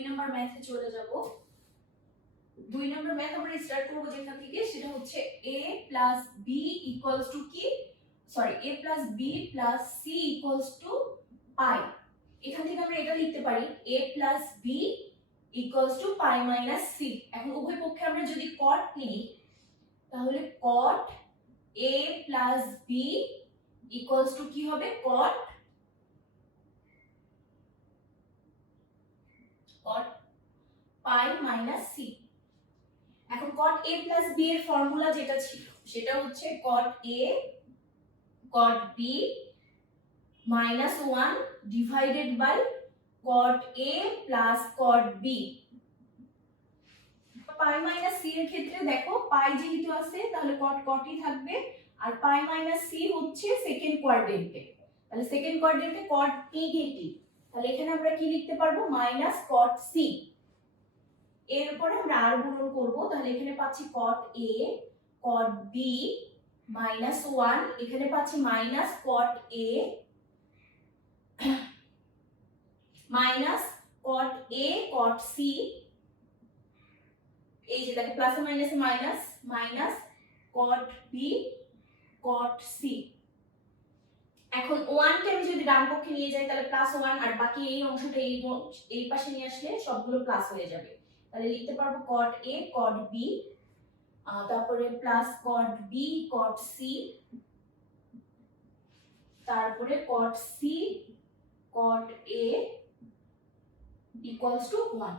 2 নম্বর ম্যাথে চলে যাব। 2 নম্বর ম্যাথ আমরা স্টার্ট করব যেখান থেকে, সেটা হচ্ছে a + b = কি, সরি a + b + c = পাই। এখান থেকে আমরা এটা লিখতে পারি a + b = পাই - c। এখন উভয় পক্ষে আমরা যদি cot নিই তাহলে cot a + b = কি হবে, cot পাই - c। এখন cot a + b এর ফর্মুলা যেটা ছিল সেটা হচ্ছে cot a cot b -1 divided by cot a + cot b। Pi - c এর ক্ষেত্রে দেখো পাই যেহেতু আছে তাহলে cot cotই থাকবে, আর পাই - c হচ্ছে সেকেন্ড কোয়াড্রেন্টে, তাহলে সেকেন্ড কোয়াড্রেন্টে cot নেগেটিভ, তাহলে এখানে আমরা কি লিখতে পারবো, -cot c। এর উপরে আমরা আর গুণন করব, তাহলে এখানে পাচ্ছি cot a cot b -1, এখানে পাচ্ছি -cot a cot c, এই যে দেখো প্লাস মাইনাসে minus cot b cot c। এখন 1 কে আমি যদি ডান পক্ষে নিয়ে যাই তাহলে +1, আর বাকি এই অংশটা এই পাশে নিয়ে আসলে সবগুলো প্লাস হয়ে যাবে, তাহলে লিখতে পারবো cot a cot b, তারপরে +cot b cot c, তারপরে cot c cot a = 1।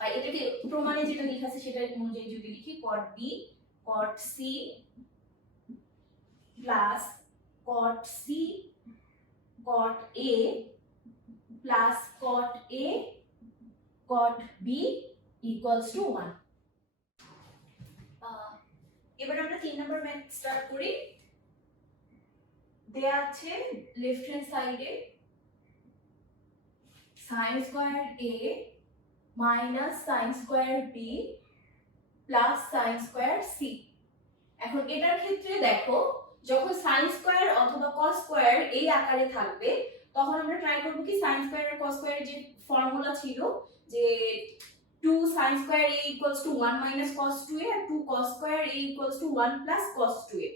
আর এটাকে প্রমাণে যেটা লেখা আছে সেটা অনুযায়ী যদি লিখি cot b cot c plus cot c cot a plus cot a cot b = 1। এবার আমরা 3 নম্বর ম্যাথ স্টার্ট করি। দেয়া আছে লেফট হ্যান্ড সাইডে sin squared a minus sin squared b plus sin squared c। এখন এটার ক্ষেত্রে দেখো যখন sin square অথবা cos square এই আকারে থাকবে তখন আমরা ট্রাই করব কি sin square আর cos square যে ফর্মুলা ছিল যে 2 sin square a = 1 minus cos 2a R 2 cos square a = 1 plus cos 2a,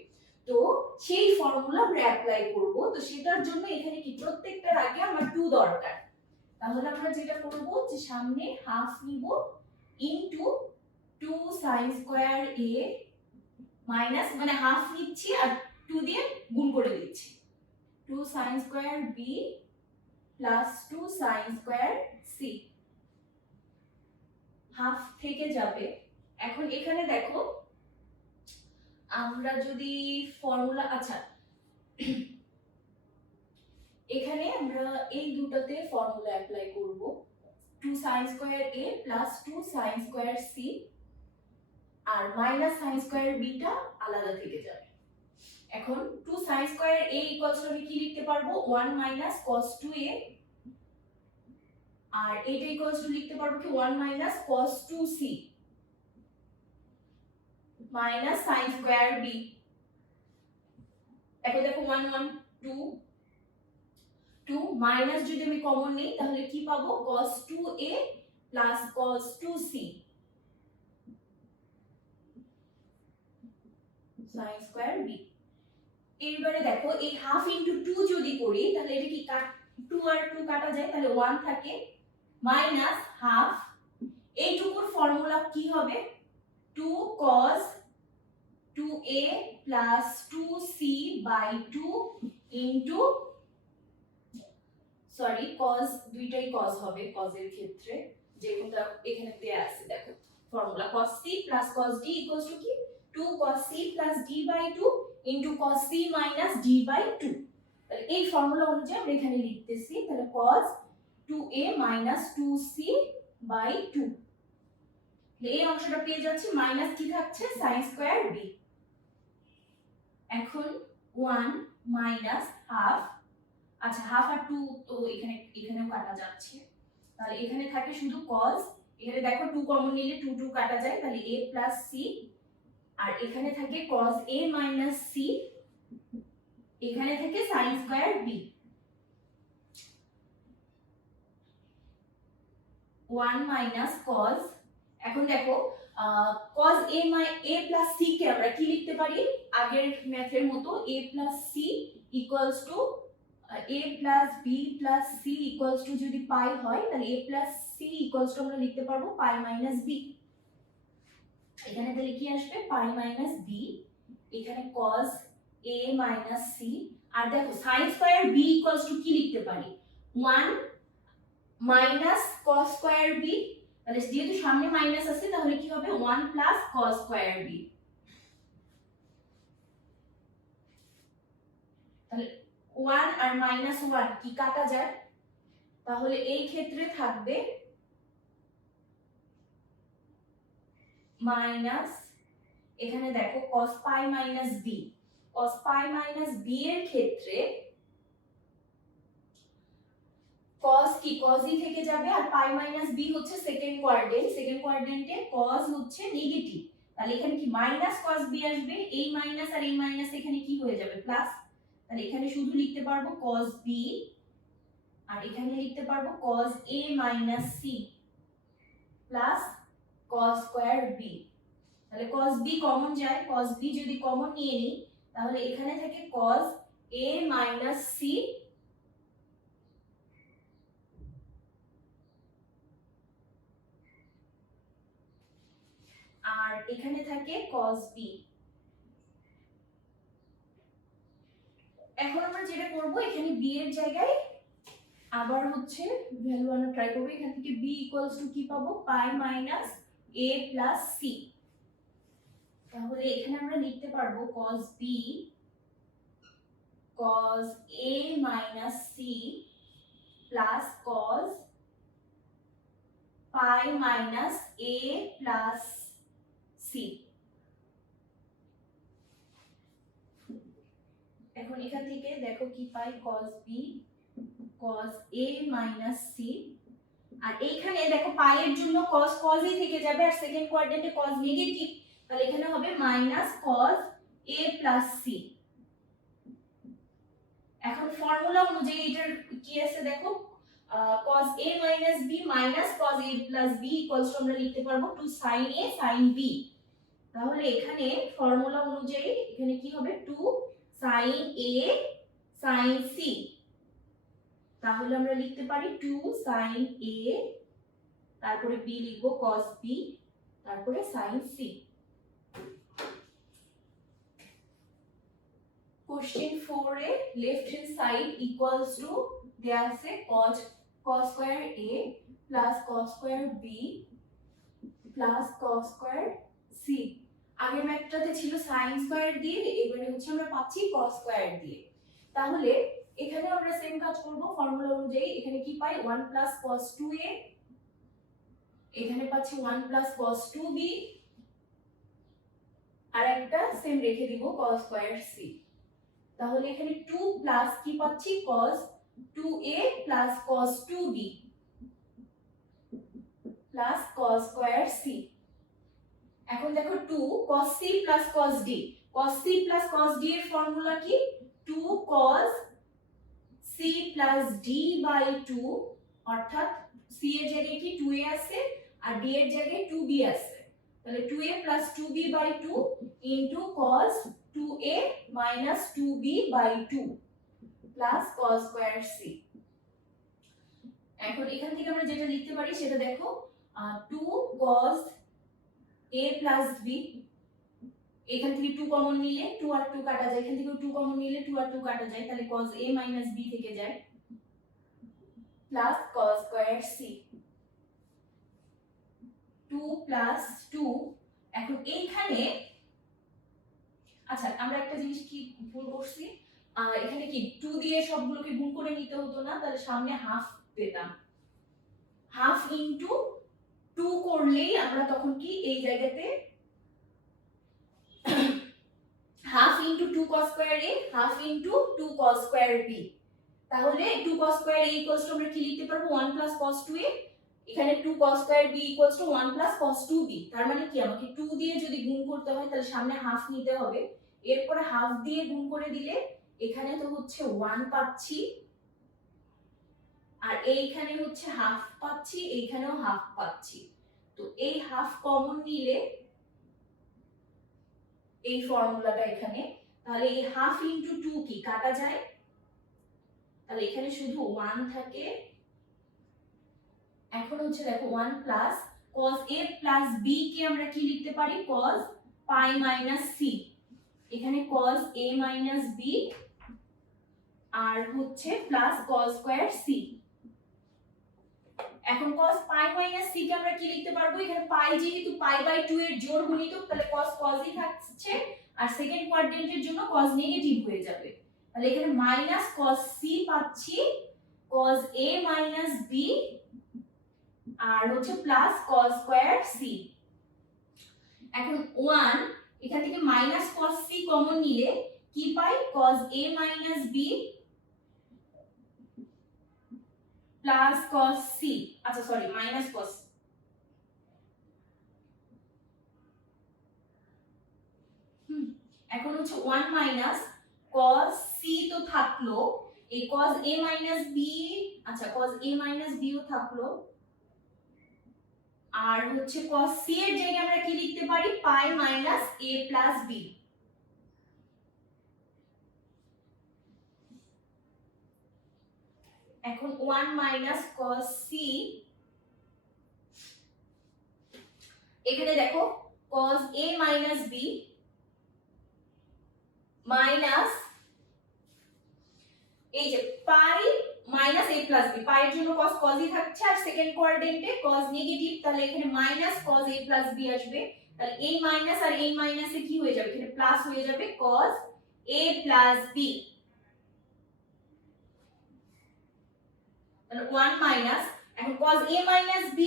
তো সেই ফর্মুলা আমরা অ্যাপ্লাই করব। তো সেটার জন্য এখানে কি প্রত্যেকটার আগে আমার 2 দরকার, তাহলে আমরা যেটা করব যে সামনে হাফ নিব into 2 sin square a minus মানে হাফ নিচ্ছি আর 2 দিয়ে গুণ করে দিচ্ছি, 2 sin square b plus 2 sin square c, half থেকে যাবে। এখন এখানে দেখো আমরা যদি ফর্মুলা, আচ্ছা এখানে আমরা এই দুটোতে ফর্মুলা অ্যাপ্লাই করব, 2 sin square a plus 2 sin square c আর মাইনাস sin square b টা আলাদা থেকে যাবে। এখন 2 sin square a = আমি কি লিখতে পারবো, 1 minus cos 2a, আর এটা ইকুয়ালস টু লিখতে পারবো কি 1 minus cos 2c minus sin square b। এখন দেখো 1 1 2 2 মাইনাস যদি আমি কমন নিই তাহলে কি পাবো, cos 2a plus cos 2c sin square b। এবারে দেখো এই হাফ ইনটু 2 যদি করি তাহলে এটা কি 2 আর 2 কাটা যায়, তাহলে 1 থাকে মাইনাস হাফ, এইটুকুর ফর্মুলা কি হবে 2 cos 2a plus 2c by 2 into, sorry cos দুইটাই cos হবে, cos এর ক্ষেত্রে যেটা এখানে দেয়া আছে দেখো formula cos c plus cos d equals to কি 2 cos c plus d by 2 into cos c minus d by 2। তাহলে এই ফর্মুলা অনুযায়ী আমরা এখানে লিখতেছি, তাহলে cos 2a minus 2c by 2, এই অংশটা পেয়ে যাচ্ছি মাইনাস কি থাকছে sin square b। এখন 1 minus half, আচ্ছা হাফ আর 2 তো এখানেও কাটা যাচ্ছে, তাহলে এখানে থাকে শুধু cos, এখানে দেখো 2 কমন নিলে 2 2 কাটা যায়, তাহলে a plus c, আর এখানে থাকে cos a minus c, এখানে থাকে sin square b। 1 minus cos, এখন দেখো কজ এ প্লাস সি কে আমরা কি লিখতে পারি আগের ম্যাথের মতো a plus C equals to a plus B plus C equals to যদি পাই হয় তাহলে a plus C equals to আমরা লিখতে পারবো পাই মাইনাস বি। এখানে তাহলে কি আসবে পাই মাইনাস বি, এখানে cos a মাইনাস সি, আর দেখো sin square b equals to কি লিখতে পারি 1 মাইনাস cos স্কয়ার b, তাহলে যেহেতু সামনে মাইনাস আছে তাহলে কি হবে 1 প্লাস cos স্কয়ার b। তাহলে 1 আর মাইনাস 1 কি কাটা যায়, তাহলে এই ক্ষেত্রে থাকবে মাইনাস, এখানে দেখো cos পাই মাইনাস b, cos পাই মাইনাস b এর ক্ষেত্রে cos কি cos ই থেকে যাবে, আর পাই মাইনাস b হচ্ছে সেকেন্ড কোয়াড্রেন্টে cos হচ্ছে নেগেটিভ, তাহলে এখানে কি মাইনাস cos b আসবে, এই মাইনাস আর এই মাইনাস এখানে কি হয়ে যাবে প্লাস, তাহলে এখানে শুধু লিখতে পারবো cos b, আর এখানে লিখতে পারবো cos a minus c plus cos square b। তাহলে cos b কমন যায়, cos b যদি কমন নিয়ে নিই তাহলে এখানে থাকে cos a মাইনাস c আর এখানে থাকে cos b। এখন আমরা যেটা করব এখানে b এর জায়গায় আবার হচ্ছে ভ্যালু আনা ট্রাই করব, এখান থেকে b ইকুয়ালস টু কি পাবো পাই মাইনাস a প্লাস c, তাহলে এখানে আমরা লিখতে পারবো cos b cos a minus c plus cos pi minus a plus c। এখন এখান থেকে দেখো কি পাই cos b cos a minus c, আর এইখানে দেখো পাই এর জন্য cos ই থেকে যাবে, আর সেকেন্ড কোয়াড্রেন্টে cos নেগেটিভ, তাহলে এখানে হবে minus cos a plus c। এখন ফর্মুলা অনুযায়ী এটার কি আছে দেখো cos a minus b minus cos a plus b equals to আমরা লিখতে পারবো 2 sin a sin b, তাহলে এখানে ফর্মুলা অনুযায়ী এখানে কি হবে 2 sin a sin c, তাহলে আমরা লিখতে পারি 2 sin a তারপরে b লিখবো cos b তারপরে sin c। Question 4 A left hand side equals to দেয়া আছে cos square a plus cos square b plus cos square c। আগের ম্যাথটাতে ছিল sin স্কয়ার দিয়ে, এবারে হচ্ছে আমরা পাচ্ছি cos স্কয়ার দিয়ে। তাহলে এখানে আমরা সেম কাজ করব ফর্মুলা অনুযায়ী, এখানে কি পাই 1 plus cos 2a, এখানে পাচ্ছি 1 plus cos 2b, আর একটা সেম রেখে দিব cos স্কয়ার c। তাহলে এখানে 2 প্লাস কি পাচ্ছি cos 2a plus cos 2b plus cos square c। এখন দেখো 2 cos c plus cos d, cos c plus cos d এর ফর্মুলা কি 2 cos c plus d by 2, অর্থাৎ c এর জায়গায় কি 2a আছে আর d এর জায়গায় 2b আছে, তাহলে 2a plus 2b by 2 into cos 2a minus 2b by 2 plus cos square c। এখন এখান থেকে আমরা যেটা লিখতে পারি সেটা দেখো 2 cos a plus b, এখান থেকে 2 কমন নিলে 2 আর 2 কাটা যায়, এখান থেকে 2 কমন নিলে 2 আর 2 কাটা যায়, তাহলে cos a minus b থেকে যায় plus cos square c। 2 plus 2, এখন এইখানে আচ্ছা আমরা একটা জিনিস কি ভুল করছি, এখানে কি 2 দিয়ে সবগুলোকে গুণ করে নিতে হতো না, তাহলে সামনে হাফ পেতাম, হাফ ইনটু 2 করলেই আমরা তখন কি এই জায়গাতে half into 2 cos square a half into 2 cos square b, তাহলে 2 cos square a equals to আমরা কি লিখতে পারবো 1 plus cos 2a, এখানে 2 cos square b equals to 1 plus cos 2b, তার মানে কি আমাকে 2 দিয়ে যদি গুণ করতে হয় তাহলে সামনে হাফ নিতে হবে, এরপর হাফ দিয়ে গুণ করে দিলে এখানে তো হচ্ছে 1 পাচ্ছি, আর এইখানে হচ্ছে হাফ পাচ্ছি, এইখানেও হাফ পাচ্ছি। তো এই হাফ কমন নিলে এই ফর্মুলাটা এখানে, তাহলে এই হাফ ইনটু 2 কি কাটা যায়, তাহলে এখানে শুধু 1 থাকে। এখন হচ্ছে দেখো 1 plus cos a plus b কে আমরা কি লিখতে পারি, cos পাই মাইনাস c। এখানে cos a মাইনাস b আর হচ্ছে প্লাস cos স্কয়ার c। এখন cos পাই মাইনাস c কে আমরা কি লিখতে পারবো, এখানে পাই যেহেতু পাই বাই 2 এর জোড় গুণিতক, তাহলে cos ই থাকছে, আর সেকেন্ড কোয়াড্রেন্টের জন্য cos নেগেটিভ হয়ে যাবে। তাহলে এখানে মাইনাস cos c পাচ্ছি, cos a মাইনাস b আর হচ্ছে প্লাস cos স্কয়ার c। এখন 1 এখান থেকে মাইনাস cos c কমন নিলে কি পাই, cos a minus b plus cos c, আচ্ছা সরি মাইনাস cos, এখন হচ্ছে 1 মাইনাস cos c তো থাকলো, এই cos a মাইনাস b, আচ্ছা cos a মাইনাস b ও থাকলো, আর হচ্ছে cos c এর জায়গায় আমরা কি লিখতে পারি, পাই মাইনাস a প্লাস b। এখন 1 মাইনাস cos c, এখানে দেখো cos a minus b minus এই যে পাই মাইনাস a প্লাস b, পাই এর জন্য cos ই থাকছে, আর সেকেন্ড কোয়াড্রেন্টে cos নেগেটিভ, তাহলে এখানে minus cos a plus b আসবে। তাহলে এই মাইনাস আর এই মাইনাসে কি হয়ে যাবে, এখানে প্লাস হয়ে যাবে cos a প্লাস b। তাহলে 1 মাইনাস, এখন cos a minus b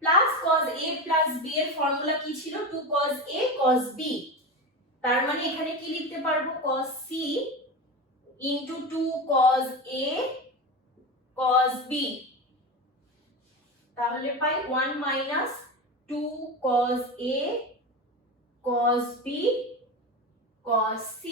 plus cos a plus b এর ফর্মুলা কি ছিল, 2 cos a cos b। তার মানে এখানে কি লিখতে পারবো, cos c into 2 cos a cos b, তাহলে পাই 1 minus 2 cos a cos b cos c।